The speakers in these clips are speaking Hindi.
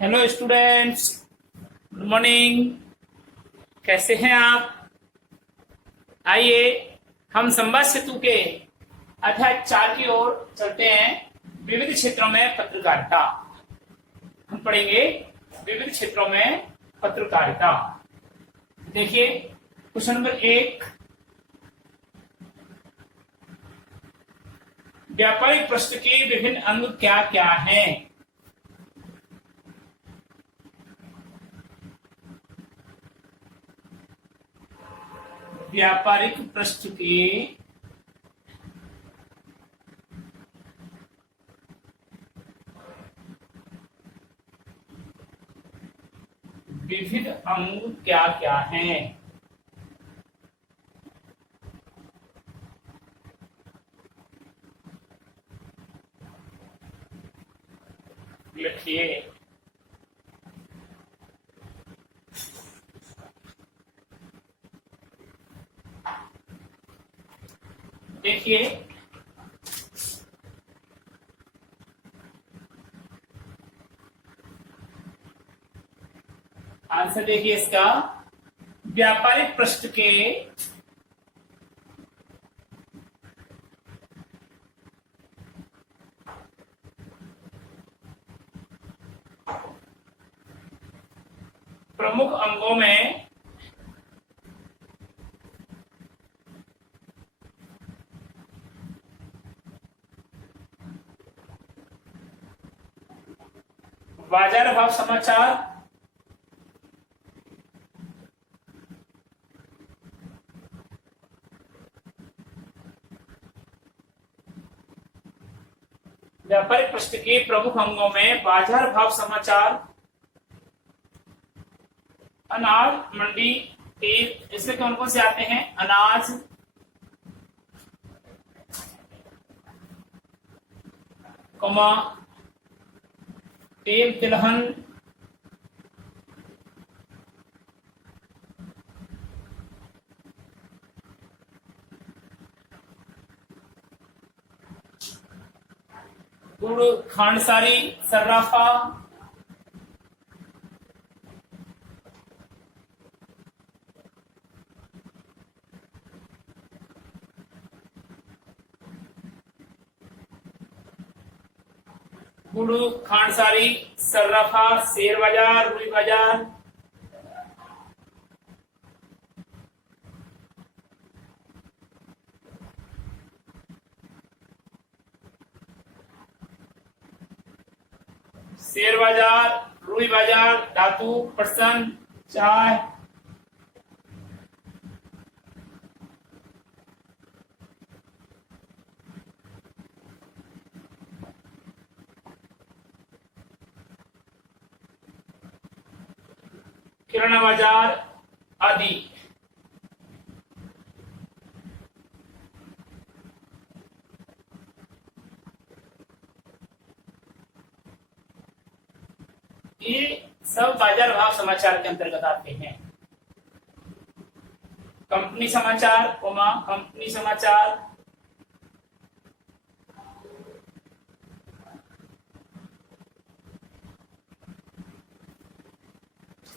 Hello students, good morning. कैसे हैं आप? आइए हम संवाद सेतु के अध्याय 4 की ओर चलते हैं। विविध क्षेत्रों में पत्रकारिता हम पढ़ेंगे। विविध क्षेत्रों में पत्रकारिता। देखिए क्वेश्चन नंबर 1, व्यापारिक पृष्ठ के विभिन्न अंग क्या क्या हैं? व्यापारिक पृष्ठ के विविध अंग क्या क्या हैं? लिखिए। देखिए आंसर, देखिए इसका व्यापारिक पृष्ठ के प्रमुख अंगों में बाजार भाव समाचार, व्यापारिक पृष्ठ के प्रमुख अंगों में बाजार भाव समाचार, अनाज मंडी, तेल, इसमें कौन कौन से आते हैं? अनाज, कमा, तेल तिलहन, गुड़, खांडसारी, सर्राफा, गुड़, खांडसारी, सर्राफा, शेयर बाजार, रुई बाजार, शेयर बाजार, रुई बाजार, धातु, पटसन, चाय, किराना बाजार आदि। ये सब बाजार भाव समाचार के अंतर्गत आते हैं। कंपनी समाचार, कंपनी समाचार,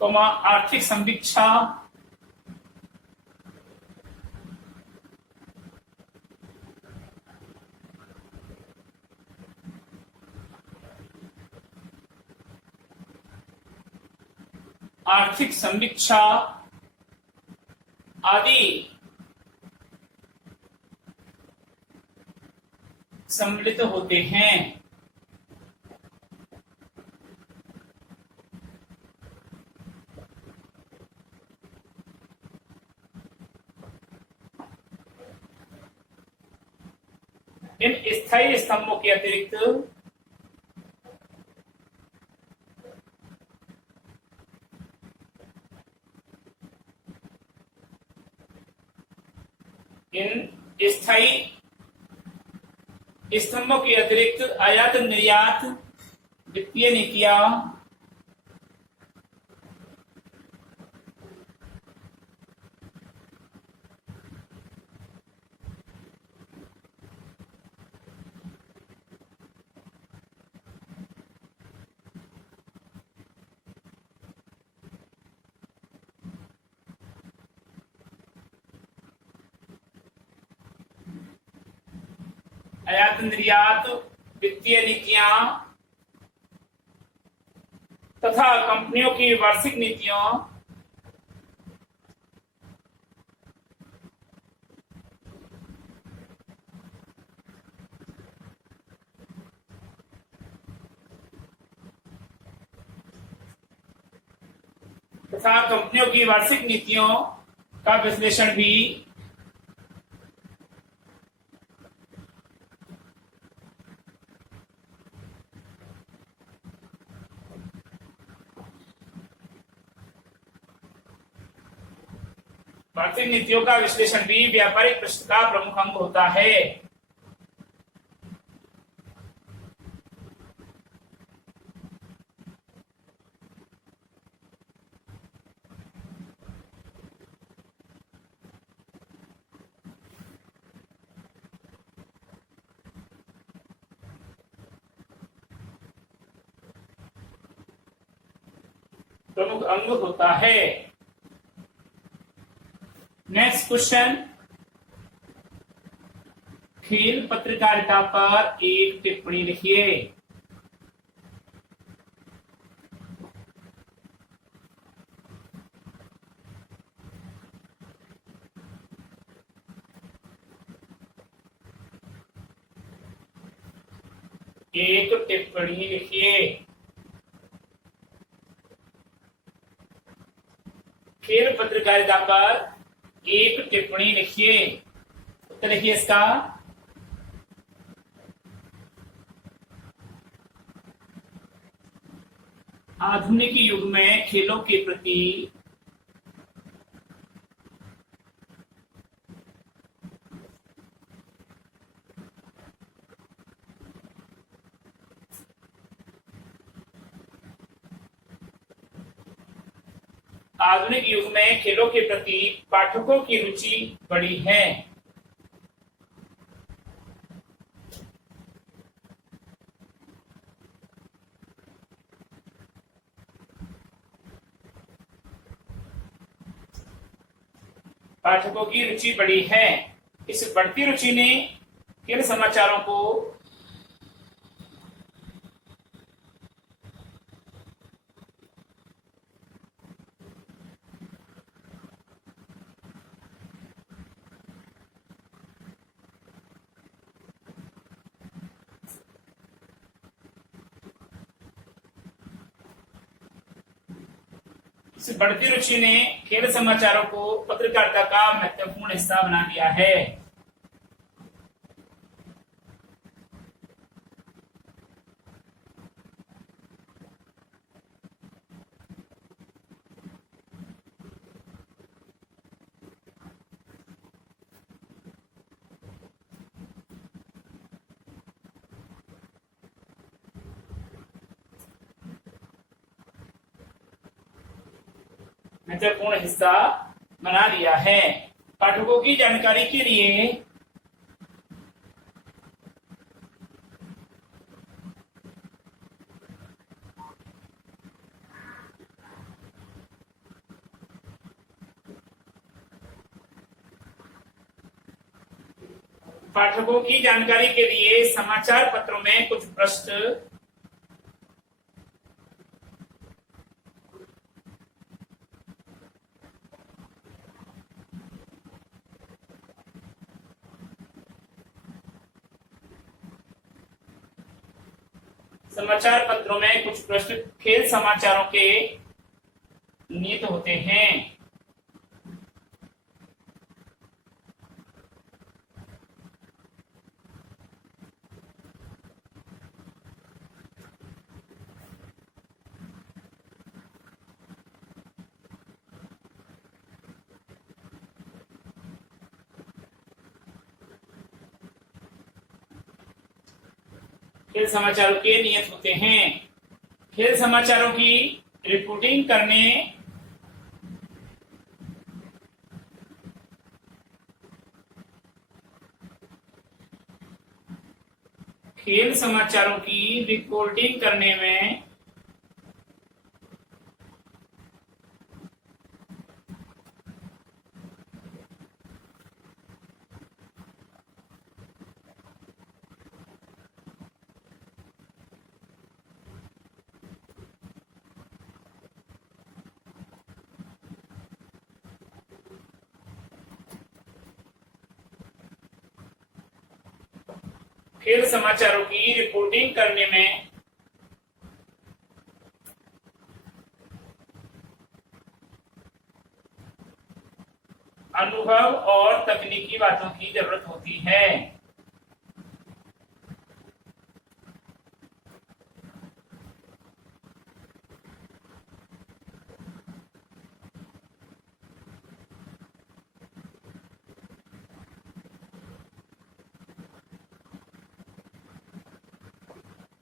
आर्थिक समीक्षा, आर्थिक समीक्षा आदि सम्मिलित होते हैं। इन स्थायी स्तंभों के अतिरिक्त स्तंभों के अतिरिक्त आयात निर्यात, वित्तीय नीतियां, आयात निर्यात, वित्तीय नीतियां तथा कंपनियों की वार्षिक नीतियों का विश्लेषण भी वार्षिक नीतियों का विश्लेषण भी व्यापारिक प्रश्न का प्रमुख अंग होता है। प्रमुख अंग होता है। नेक्स्ट क्वेश्चन, खेल पत्रकारिता पर एक टिप्पणी लिखिए। एक टिप्पणी लिखिए। खेल पत्रकारिता पर एक टिप्पणी लिखिए। उत्तर लिखिए इसका। आधुनिक युग में खेलों के प्रति पाठकों की रुचि बढ़ी है। पाठकों की रुचि बढ़ी है। इस बढ़ती रुचि ने खेल समाचारों को खेल समाचारों को पत्रकारिता का महत्वपूर्ण हिस्सा बना दिया है। महत्वपूर्ण हिस्सा बना दिया है। पाठकों की जानकारी के लिए समाचार पत्रों में कुछ प्रश्न खेल समाचारों के नियत होते हैं। खेल समाचारों के नियत होते हैं। खेल समाचारों की रिपोर्टिंग करने में खेल समाचारों की रिपोर्टिंग करने में अनुभव और तकनीकी बातों की जरूरत होती है।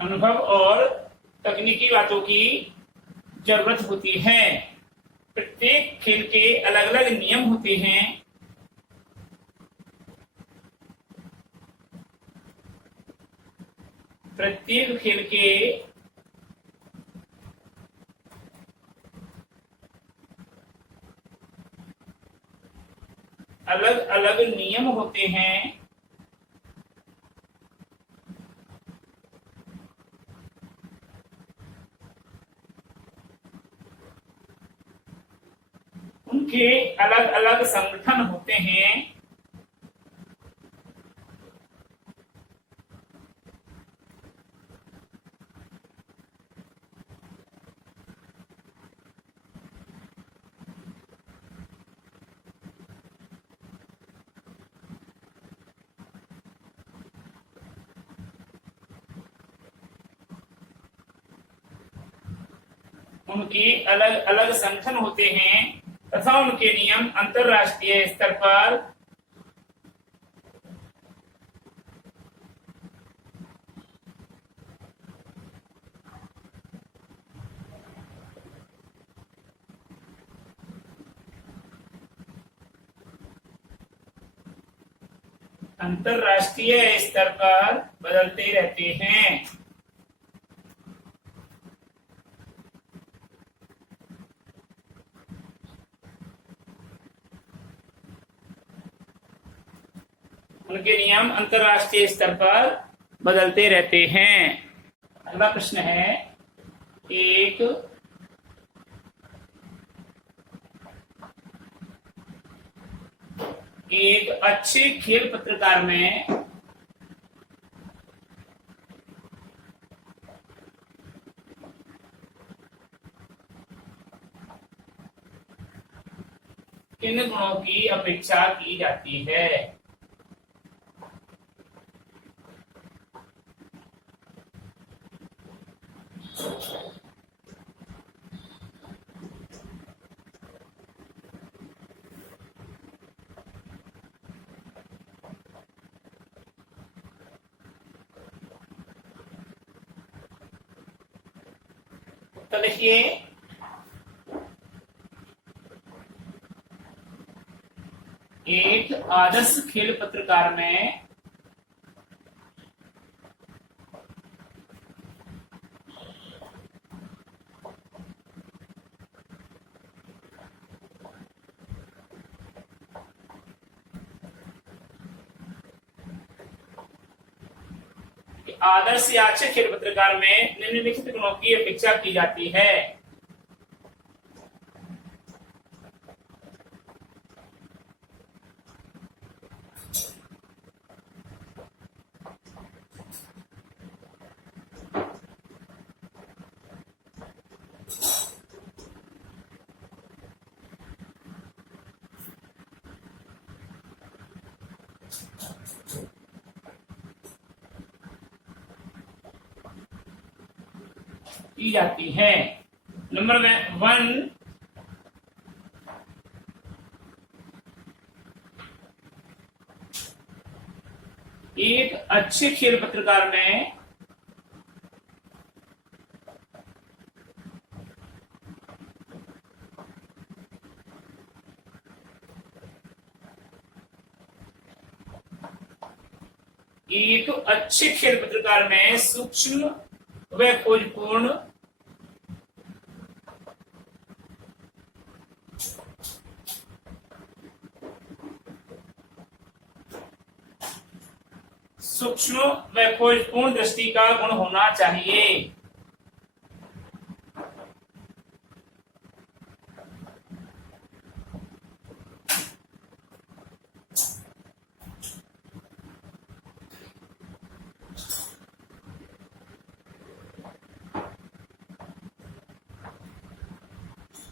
अनुभव और तकनीकी बातों की जरूरत होती है। प्रत्येक खेल के अलग अलग नियम होते हैं। प्रत्येक खेल के अलग अलग नियम होते हैं। उनके अलग अलग संगठन होते हैं। उनके अलग अलग संगठन होते हैं तथा उनके नियम अंतरराष्ट्रीय स्तर पर बदलते रहते हैं। उनके नियम अंतरराष्ट्रीय स्तर पर बदलते रहते हैं। अगला प्रश्न है, एक अच्छे खेल पत्रकार में किन गुणों की अपेक्षा की जाती है? तो देखिए, एक आदर्श खेल पत्रकार में आदर्श या अच्छे खेल पत्रकार में निम्नलिखित गुणों की अपेक्षा की जाती है। की जाती है। नंबर 1, एक अच्छे खेल पत्रकार में सूक्ष्म व खोजपूर्ण दृष्टि का गुण होना चाहिए।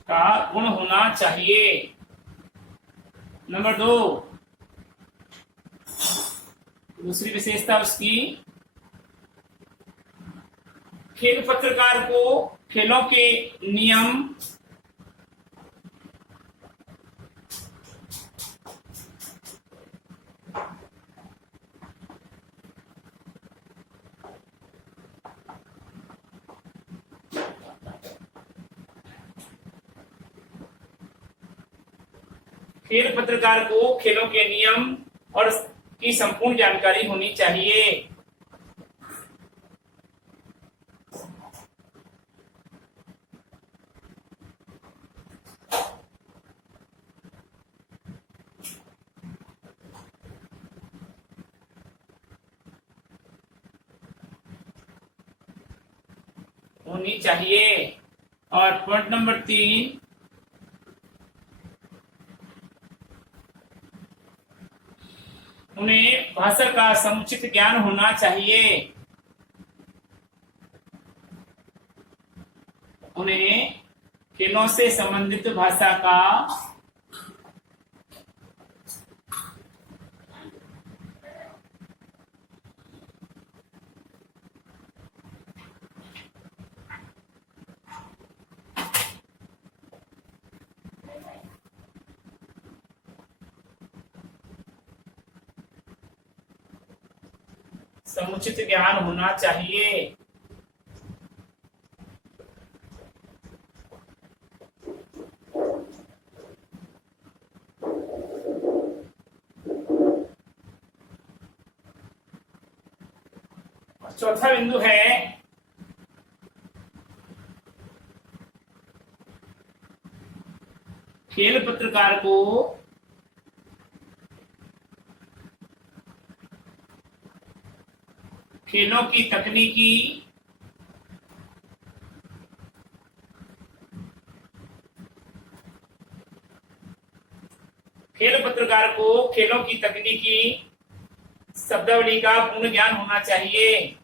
का गुण होना चाहिए। नंबर 2, दूसरी विशेषता उसकी, खेल पत्रकार को खेलों के नियम खेल पत्रकार को खेलों के नियम और की संपूर्ण जानकारी होनी चाहिए। होनी चाहिए। और पॉइंट नंबर 3, उन्हें भाषा का समुचित ज्ञान होना चाहिए। उन्हें खेलों से संबंधित भाषा का समुचित ज्ञान होना चाहिए। चौथा बिंदु है खेल पत्रकार को खेलों की तकनीकी खेल पत्रकार को खेलों की तकनीकी शब्दावली का पूर्ण ज्ञान होना चाहिए।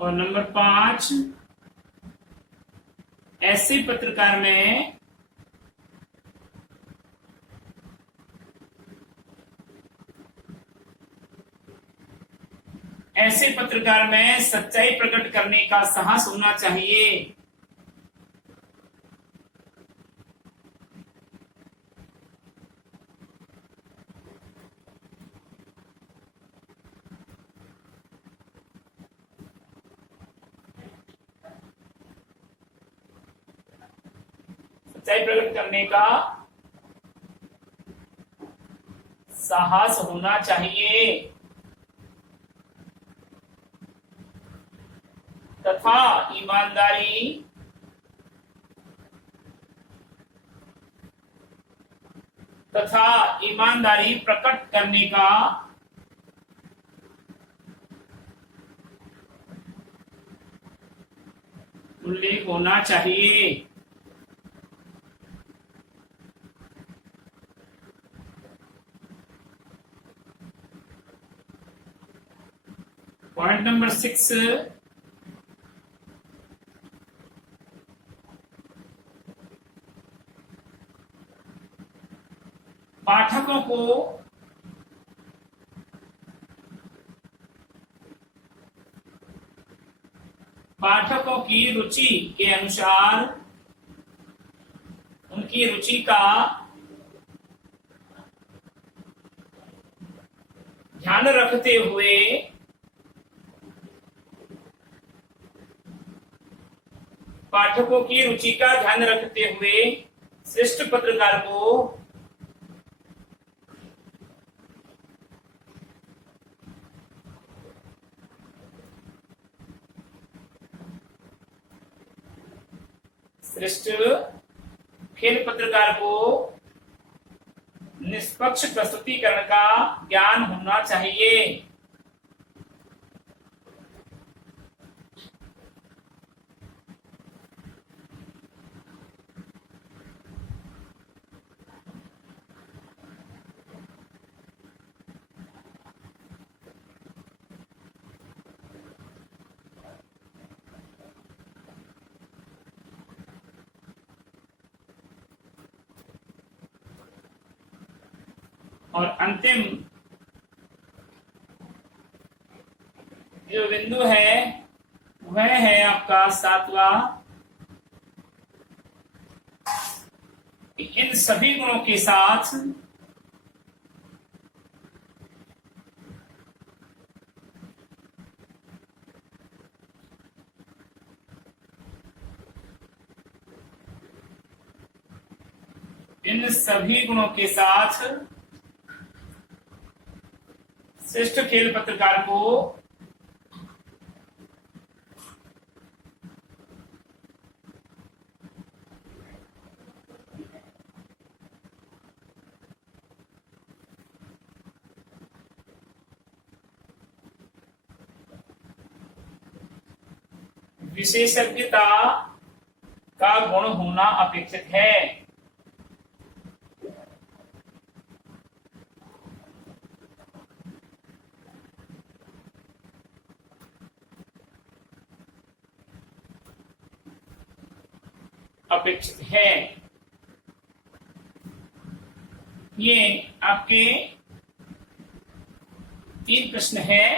और नंबर 5, ऐसे पत्रकार में सच्चाई प्रकट करने का साहस होना चाहिए। सच्चाई प्रकट करने का साहस होना चाहिए तथा ईमानदारी प्रकट करने का उल्लेख होना चाहिए। पॉइंट नंबर 6, पाठकों की रुचि के अनुसार उनकी रुचि का ध्यान रखते हुए श्रेष्ठ पत्रकार को निष्पक्ष प्रस्तुतिकरण का ज्ञान होना चाहिए। और अंतिम जो बिंदु है वह है आपका 7वां। इन सभी गुणों के साथ इन सभी गुणों के साथ श्रेष्ठ खेल पत्रकार को विशेषज्ञता का गुण होना अपेक्षित है। अपेक्षित है। ये आपके 3 प्रश्न है।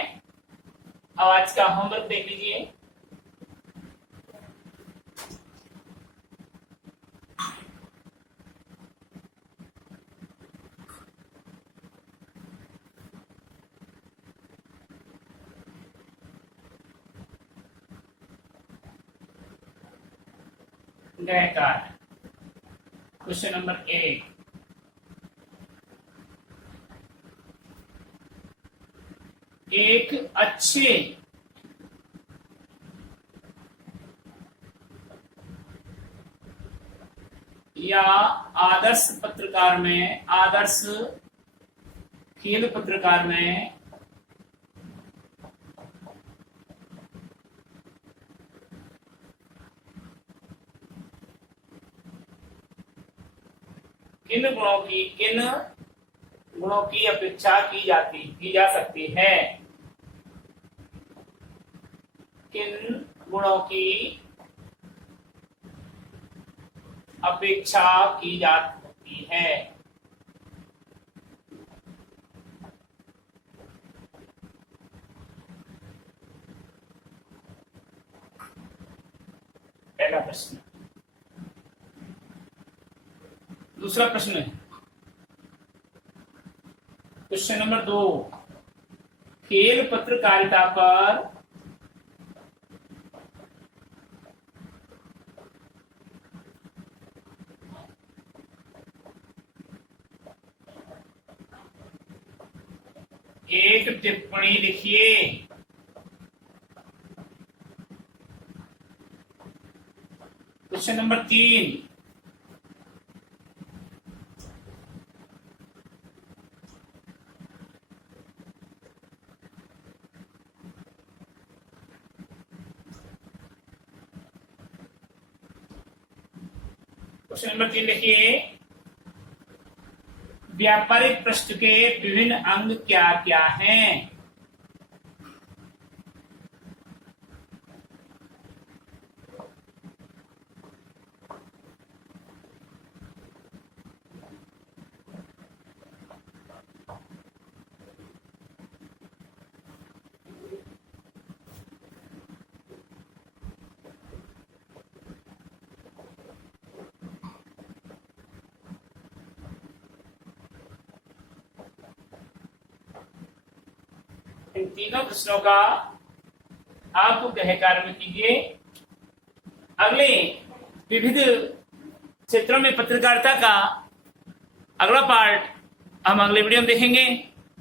अब आज का होमवर्क देख लीजिए। गयकार क्वेश्चन नंबर 1, एक अच्छे या आदर्श पत्रकार में, आदर्श खेल पत्रकार में किन गुणों की अपेक्षा की जा सकती है? किन गुणों की अपेक्षा की जा सकती है? पहला प्रश्न। दूसरा प्रश्न है क्वेश्चन नंबर 2, खेल पत्रकारिता पर एक टिप्पणी लिखिए। क्वेश्चन नंबर 3, क्वेश्चन नंबर 3 लिखिए, व्यापारिक पृष्ठ के विभिन्न अंग क्या क्या हैं? इन तीनों प्रश्नों का आप गृह कार्य में कीजिए। अगले विविध क्षेत्रों में पत्रकारिता का अगला पार्ट हम अगले वीडियो में देखेंगे।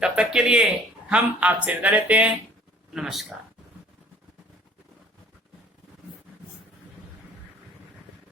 तब तक के लिए हम आपसे विदा लेते हैं। नमस्कार।